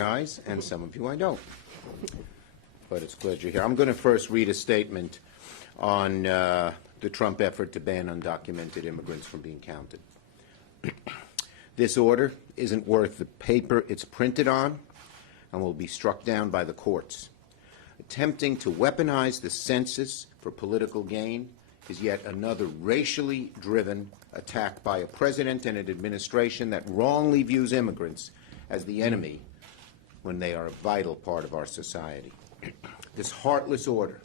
recognize, and some of you I don't. But it's glad you're here. I'm going to first read a statement on the Trump effort to ban undocumented immigrants from being counted. This order isn't worth the paper it's printed on and will be struck down by the courts. Attempting to weaponize the census for political gain is yet another racially driven attack by a president and an administration that wrongly views immigrants as the enemy when they are a vital part of our society. This heartless order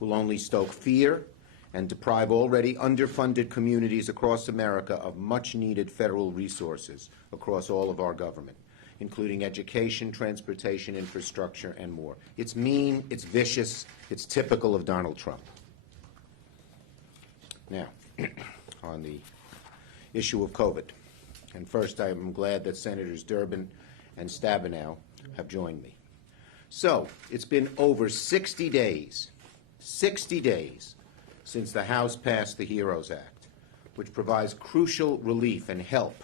will only stoke fear and deprive already underfunded communities across America of much-needed federal resources across all of our government, including education, transportation, infrastructure, and more. It's mean, it's vicious, it's typical of Donald Trump. Now, on the issue of COVID. And first, I am glad that Senators Durbin and Stabenow have joined me. So, it's been over 60 days since the House passed the HEROES Act, which provides crucial relief and help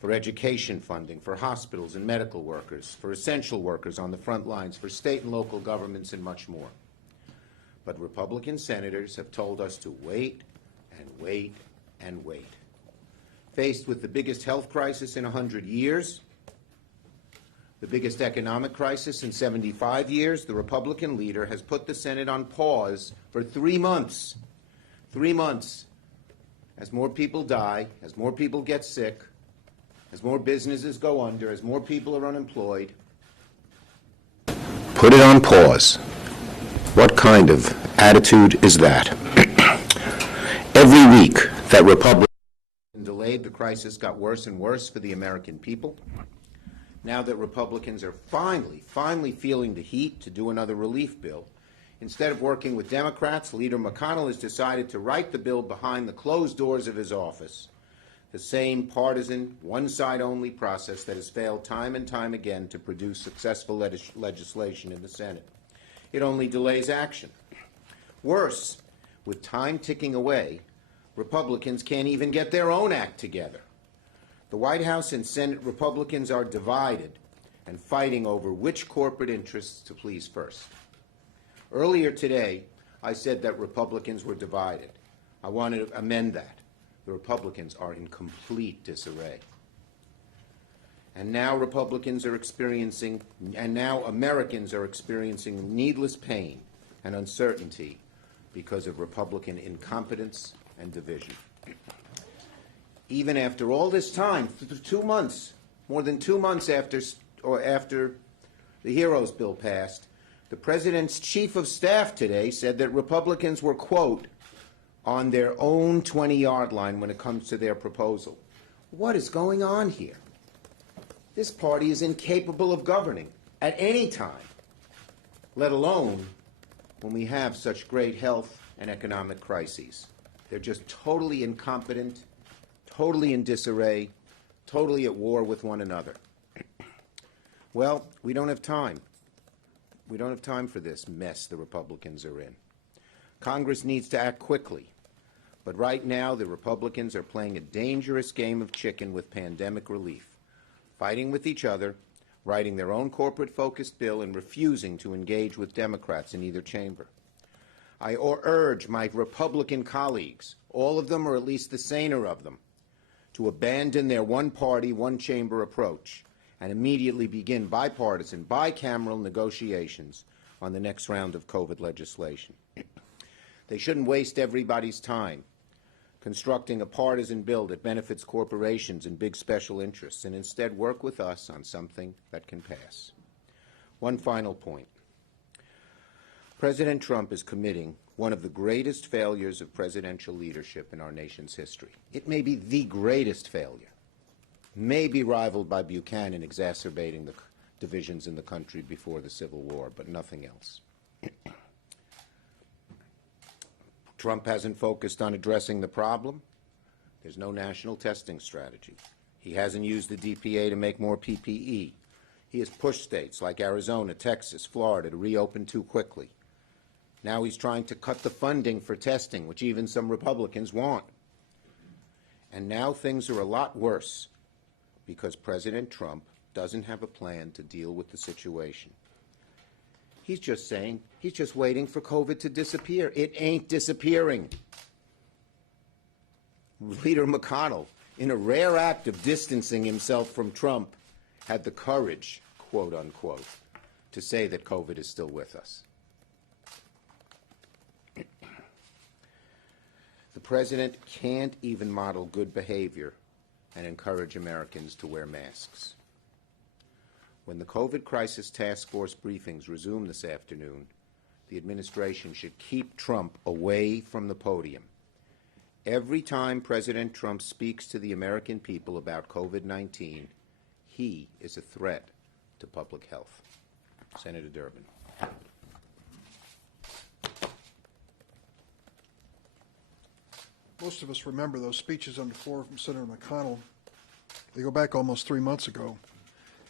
for education funding, for hospitals and medical workers, for essential workers on the front lines, for state and local governments, and much more. But Republican senators have told us to wait and wait and wait. Faced with the biggest health crisis in 100 years, the biggest economic crisis in 75 years, the Republican leader has put the Senate on pause for 3 months. 3 months. As more people die, as more people get sick, as more businesses go under, as more people are unemployed. Put it on pause. What kind of attitude is that? Every week that Republicans delayed, the crisis got worse and worse for the American people. Now that Republicans are finally feeling the heat to do another relief bill, instead of working with Democrats, Leader McConnell has decided to write the bill behind the closed doors of his office, the same partisan, one-side-only process that has failed time and time again to produce successful legislation in the Senate. It only delays action. Worse, with time ticking away, Republicans can't even get their own act together. The White House and Senate Republicans are divided and fighting over which corporate interests to please first. Earlier today, I said that Republicans were divided. I wanted to amend that. The Republicans are in complete disarray. And now Americans are experiencing needless pain and uncertainty because of Republican incompetence and division. Even after all this time, 2 months, more than 2 months after the HEROES bill passed, the President's Chief of Staff today said that Republicans were, quote, on their own 20-yard line when it comes to their proposal. What is going on here? This party is incapable of governing at any time, let alone when we have such great health and economic crises. They're just totally incompetent, totally in disarray, totally at war with one another. Well, we don't have time. We don't have time for this mess the Republicans are in. Congress needs to act quickly. But right now, the Republicans are playing a dangerous game of chicken with pandemic relief, fighting with each other, writing their own corporate-focused bill, and refusing to engage with Democrats in either chamber. I urge my Republican colleagues, all of them or at least the saner of them, to abandon their one-party, one-chamber approach and immediately begin bipartisan, bicameral negotiations on the next round of COVID legislation. They shouldn't waste everybody's time constructing a partisan bill that benefits corporations and big special interests, and instead work with us on something that can pass. One final point. President Trump is committing one of the greatest failures of presidential leadership in our nation's history. It may be the greatest failure, may be rivaled by Buchanan exacerbating the divisions in the country before the Civil War, but nothing else. Trump hasn't focused on addressing the problem. There's no national testing strategy. He hasn't used the DPA to make more PPE. He has pushed states like Arizona, Texas, Florida to reopen too quickly. Now he's trying to cut the funding for testing, which even some Republicans want. And now things are a lot worse because President Trump doesn't have a plan to deal with the situation. He's just saying he's just waiting for COVID to disappear. It ain't disappearing. Leader McConnell, in a rare act of distancing himself from Trump, had the courage, quote unquote, to say that COVID is still with us. The president can't even model good behavior and encourage Americans to wear masks. When the COVID crisis task force briefings resume this afternoon, the administration should keep Trump away from the podium. Every time President Trump speaks to the American people about COVID-19, he is a threat to public health. Senator Durbin. Most of us remember those speeches on the floor from Senator McConnell. They go back almost 3 months ago.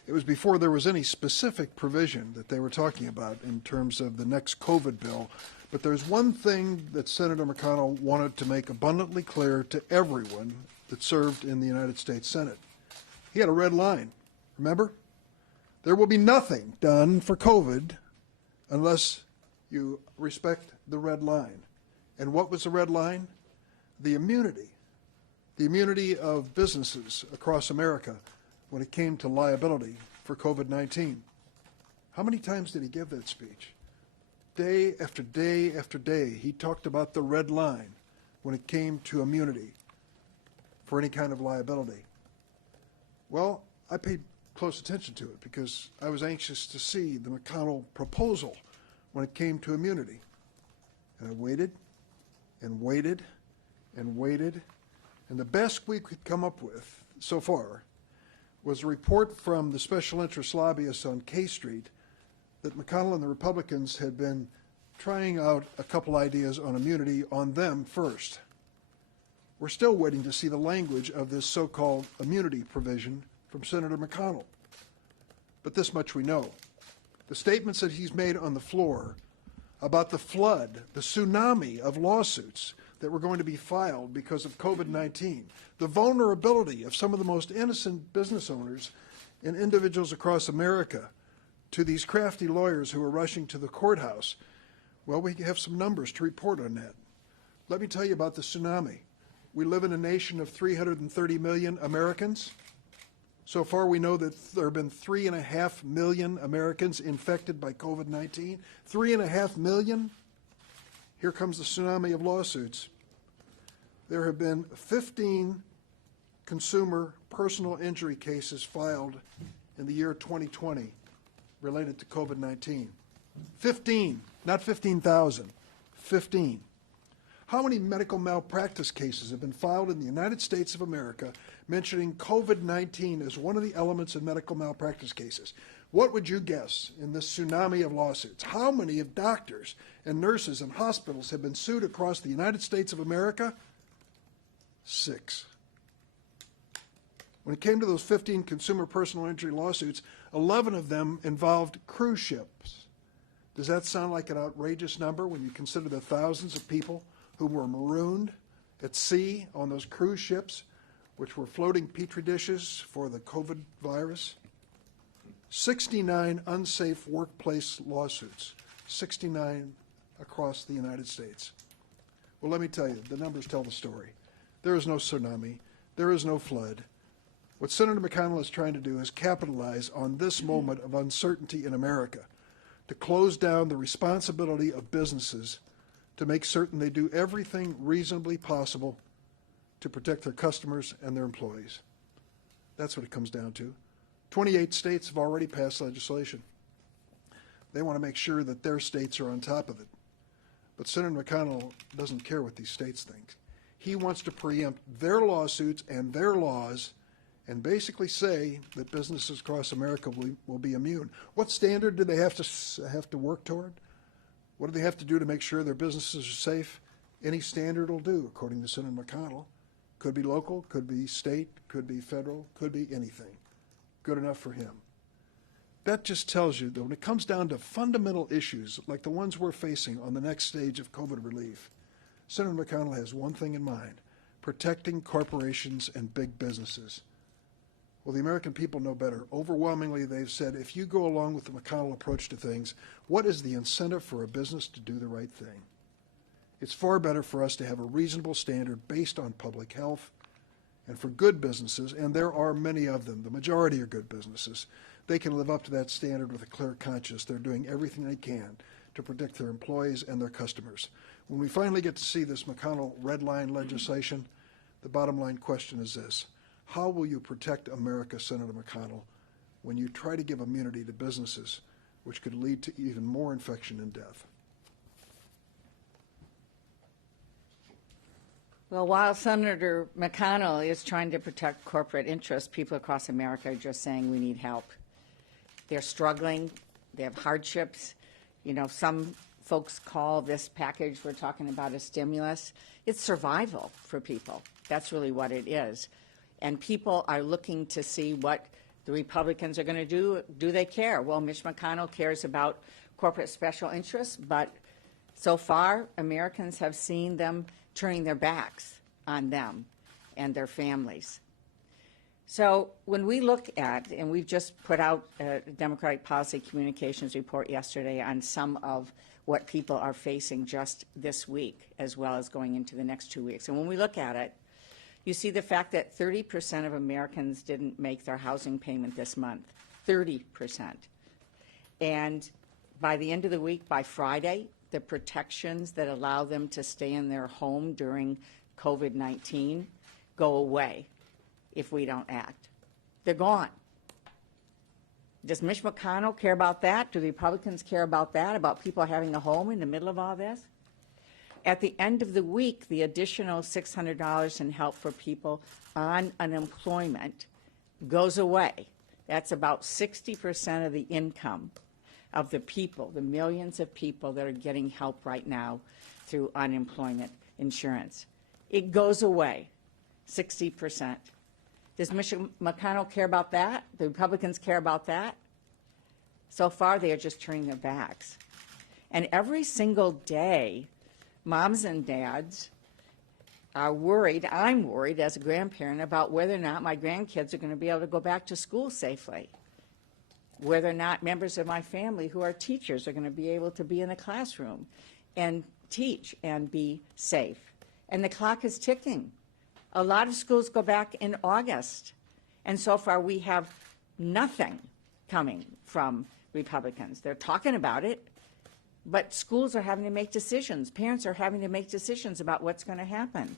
It was before there was any specific provision that they were talking about in terms of the next COVID bill. But there's one thing that Senator McConnell wanted to make abundantly clear to everyone that served in the United States Senate. He had a red line, remember? There will be nothing done for COVID unless you respect the red line. And what was the red line? The immunity of businesses across America when it came to liability for COVID-19. How many times did he give that speech? Day after day after day, he talked about the red line when it came to immunity for any kind of liability. Well, I paid close attention to it because I was anxious to see the McConnell proposal when it came to immunity. And I waited and waited and waited, and the best we could come up with so far was a report from the special interest lobbyists on K Street that McConnell and the Republicans had been trying out a couple ideas on immunity on them first. We're still waiting to see the language of this so-called immunity provision from Senator McConnell. But this much we know. The statements that he's made on the floor about the flood, the tsunami of lawsuits that were going to be filed because of COVID-19, the vulnerability of some of the most innocent business owners and individuals across America to these crafty lawyers who are rushing to the courthouse. Well, we have some numbers to report on that. Let me tell you about the tsunami. We live in a nation of 330 million Americans. So far, we know that there have been 3.5 million Americans infected by COVID-19. 3.5 million? Here comes the tsunami of lawsuits. There have been 15 consumer personal injury cases filed in the year 2020 related to COVID-19. 15, not 15,000, 15. How many medical malpractice cases have been filed in the United States of America mentioning COVID-19 as one of the elements of medical malpractice cases? What would you guess in this tsunami of lawsuits? How many of doctors and nurses and hospitals have been sued across the United States of America? 6. When it came to those 15 consumer personal injury lawsuits, 11 of them involved cruise ships. Does that sound like an outrageous number when you consider the thousands of people who were marooned at sea on those cruise ships, which were floating petri dishes for the COVID virus? 69 unsafe workplace lawsuits, 69 across the United States. Well, let me tell you, the numbers tell the story. There is no tsunami. There is no flood. What Senator McConnell is trying to do is capitalize on this moment of uncertainty in America to close down the responsibility of businesses to make certain they do everything reasonably possible to protect their customers and their employees. That's what it comes down to. 28 states have already passed legislation. They want to make sure that their states are on top of it. But Senator McConnell doesn't care what these states think. He wants to preempt their lawsuits and their laws and basically say that businesses across America will be immune. What standard do they have to work toward? What do they have to do to make sure their businesses are safe? Any standard will do, according to Senator McConnell. Could be local, could be state, could be federal, could be anything. Good enough for him. That just tells you that when it comes down to fundamental issues like the ones we're facing on the next stage of COVID relief, Senator McConnell has one thing in mind: protecting corporations and big businesses. Well, the American people know better. Overwhelmingly, they've said, if you go along with the McConnell approach to things, what is the incentive for a business to do the right thing? It's far better for us to have a reasonable standard based on public health, and for good businesses, and there are many of them, the majority are good businesses, they can live up to that standard with a clear conscience. They're doing everything they can to protect their employees and their customers. When we finally get to see this McConnell red line legislation, the bottom line question is this: how will you protect America, Senator McConnell, when you try to give immunity to businesses, which could lead to even more infection and death? Well, while Senator McConnell is trying to protect corporate interests, people across America are just saying we need help. They're struggling. They have hardships. You know, some folks call this package we're talking about a stimulus. It's survival for people. That's really what it is. And people are looking to see what the Republicans are going to do. Do they care? Well, Mitch McConnell cares about corporate special interests, but so far, Americans have seen them turning their backs on them and their families. So when we look at, and we've just put out a Democratic Policy Communications report yesterday on some of what people are facing just this week, as well as going into the next 2 weeks. And when we look at it, you see the fact that 30% of Americans didn't make their housing payment this month. 30%. And by the end of the week, by Friday, the protections that allow them to stay in their home during COVID-19 go away if we don't act. They're gone. Does Mitch McConnell care about that? Do the Republicans care about that, about people having a home in the middle of all this? At the end of the week, the additional $600 in help for people on unemployment goes away. That's about 60% of the income of the people, the millions of people that are getting help right now through unemployment insurance. It goes away, 60%. Does Mitch McConnell care about that? The Republicans care about that? So far, they are just turning their backs. And every single day, moms and dads are worried, I'm worried as a grandparent, about whether or not my grandkids are going to be able to go back to school safely, whether or not members of my family who are teachers are going to be able to be in a classroom and teach and be safe. And the clock is ticking. A lot of schools go back in August, and so far we have nothing coming from Republicans. They're talking about it, but schools are having to make decisions. Parents are having to make decisions about what's going to happen.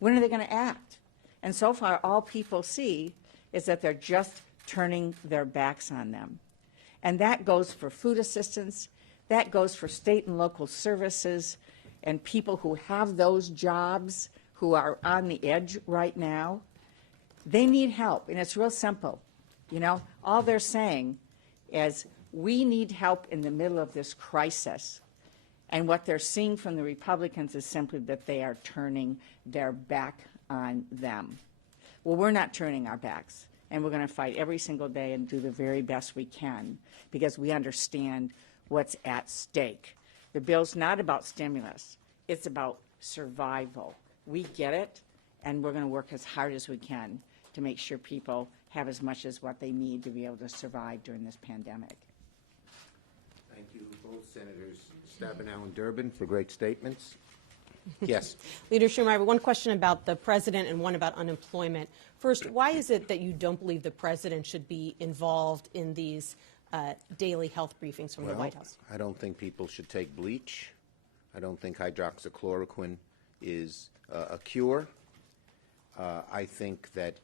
When are they going to act? And so far, all people see is that they're just turning their backs on them. And that goes for food assistance, that goes for state and local services, and people who have those jobs who are on the edge right now. They need help, and it's real simple. You know, all they're saying is we need help in the middle of this crisis. And what they're seeing from the Republicans is simply that they are turning their back on them. Well, we're not turning our backs. And we're going to fight every single day and do the very best we can because we understand what's at stake. The bill's not about stimulus. It's about survival. We get it, and we're going to work as hard as we can to make sure people have as much as what they need to be able to survive during this pandemic. Thank you, both Senators Stabenow and Durbin, for great statements. Yes. Leader Schumer, I have one question about the president and one about unemployment. First, why is it that you don't believe the president should be involved in these daily health briefings from the White House? I don't think people should take bleach. I don't think hydroxychloroquine is a cure. I think that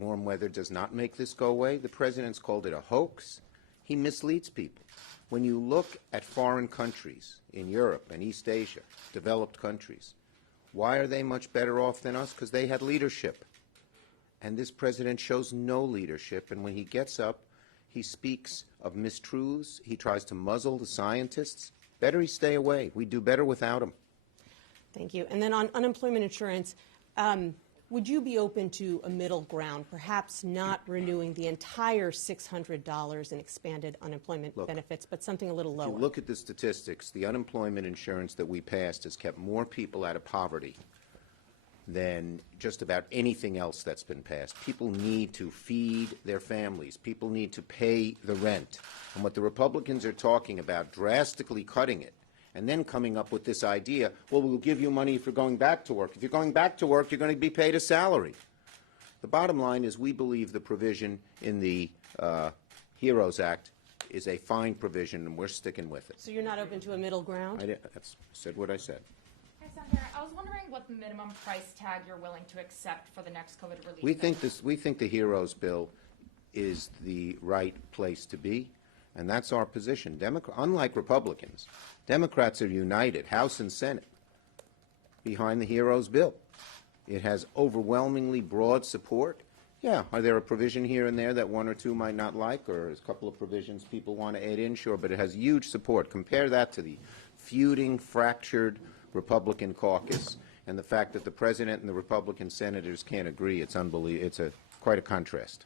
warm weather does not make this go away. The president's called it a hoax. He misleads people. When you look at foreign countries in Europe and East Asia, developed countries, why are they much better off than us? Because they had leadership. And this president shows no leadership. And when he gets up, he speaks of mistruths. He tries to muzzle the scientists. Better he stay away. We do better without him. Thank you. And then on unemployment insurance, would you be open to a middle ground, perhaps not renewing the entire $600 in expanded unemployment benefits, but something a little lower? If you look at the statistics, the unemployment insurance that we passed has kept more people out of poverty than just about anything else that's been passed. People need to feed their families. People need to pay the rent. And what the Republicans are talking about, drastically cutting it, and then coming up with this idea, well, we'll give you money if you're going back to work. If you're going back to work, you're going to be paid a salary. The bottom line is we believe the provision in the HEROES Act is a fine provision, and we're sticking with it. So you're not open to a middle ground? I said what I said. Hi, Senator. I was wondering what the minimum price tag you're willing to accept for the next COVID relief. We think the HEROES bill is the right place to be, and that's our position. Unlike Republicans, Democrats are united, House and Senate, behind the HEROES bill. It has overwhelmingly broad support. Yeah, are there a provision here and there that one or two might not like, or a couple of provisions people want to add in? Sure, but it has huge support. Compare that to the feuding, fractured Republican caucus and the fact that the president and the Republican senators can't agree. It's unbelievable. It's quite a contrast.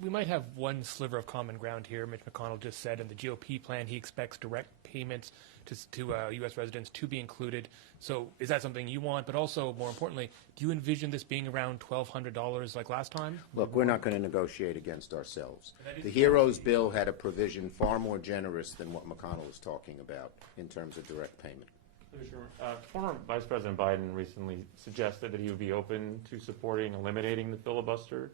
We might have one sliver of common ground here. Mitch McConnell just said in the GOP plan he expects direct payments to U.S. residents to be included. So is that something you want? But also, more importantly, do you envision this being around $1,200 like last time? Look, we're not going to negotiate against ourselves. The HEROES bill had a provision far more generous than what McConnell is talking about in terms of direct payment. Former Vice President Biden recently suggested that he would be open to supporting eliminating the filibuster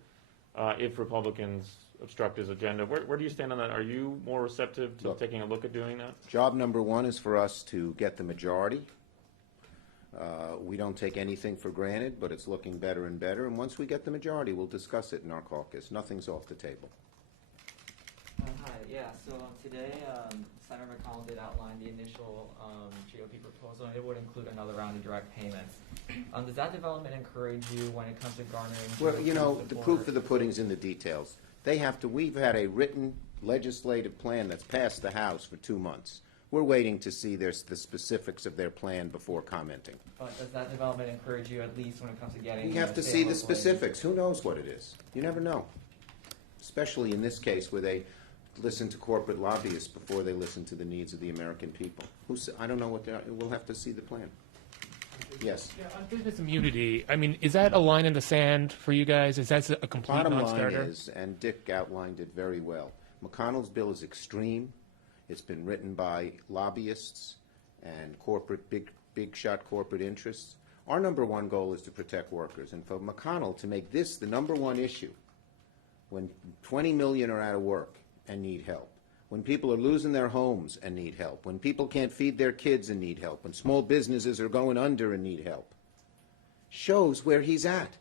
if Republicans obstruct his agenda. Where do you stand on that? Are you more receptive to taking a look at doing that? Job number one is for us to get the majority. We don't take anything for granted, but it's looking better and better. And once we get the majority, we'll discuss it in our caucus. Nothing's off the table. Hi, yeah, so today Senator McConnell did outline the initial GOP proposal, and it would include another round of direct payments. Does that development encourage you when it comes to garnering? Well, you know, the proof of the pudding's in the details. We've had a written legislative plan that's passed the House for 2 months. We're waiting to see the specifics of their plan before commenting. But does that development encourage you at least when it comes to getting? We have to see the specifics. Who knows what it is? You never know. Especially in this case where they listen to corporate lobbyists before they listen to the needs of the American people. I don't know what they're. We'll have to see the plan. Yes. Yeah, on business immunity, I mean, is that a line in the sand for you guys? Is that a complete Bottom non-starter? line is, and Dick outlined it very well, McConnell's bill is extreme. It's been written by lobbyists and corporate, big shot corporate interests. Our number one goal is to protect workers. And for McConnell to make this the number one issue when 20 million are out of work and need help, when people are losing their homes and need help, when people can't feed their kids and need help, when small businesses are going under and need help, shows where he's at.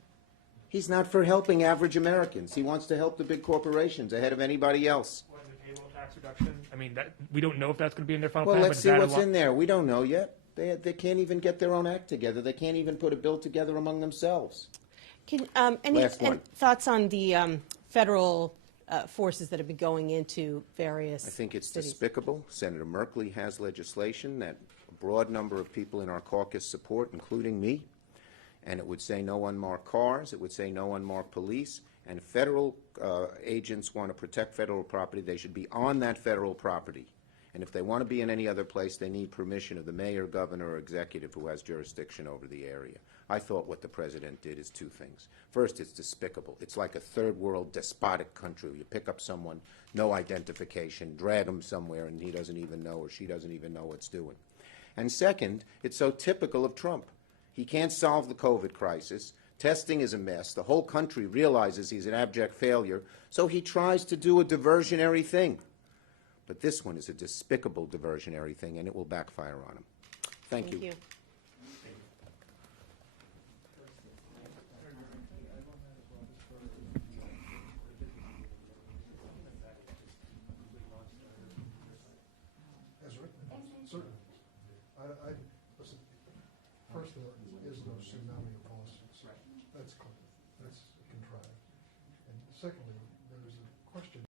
He's not for helping average Americans. He wants to help the big corporations ahead of anybody else. What, the payroll tax reduction? I mean, we don't know if that's going to be in their final Well, plan. let's but see is that what's in there. We don't know yet. They can't even get their own act together. They can't even put a bill together among themselves. Any Last one. thoughts on the federal forces that have been going into various I think it's cities? despicable. Senator Merkley has legislation that a broad number of people in our caucus support, including me. And it would say no unmarked cars. It would say no unmarked police. And if federal agents want to protect federal property, they should be on that federal property. And if they want to be in any other place, they need permission of the mayor, governor, or executive who has jurisdiction over the area. I thought what the president did is two things. First, it's despicable. It's like a third world despotic country. You pick up someone, no identification, drag him somewhere, and he doesn't even know or she doesn't even know what's doing. And second, it's so typical of Trump. He can't solve the COVID crisis. Testing is a mess. The whole country realizes he's an abject failure, so he tries to do a diversionary thing. But this one is a despicable diversionary thing, and it will backfire on him. Thank you. As written, certainly. Listen, first, there is no tsunami of lawsuits. That's clear. That's contrived. And secondly,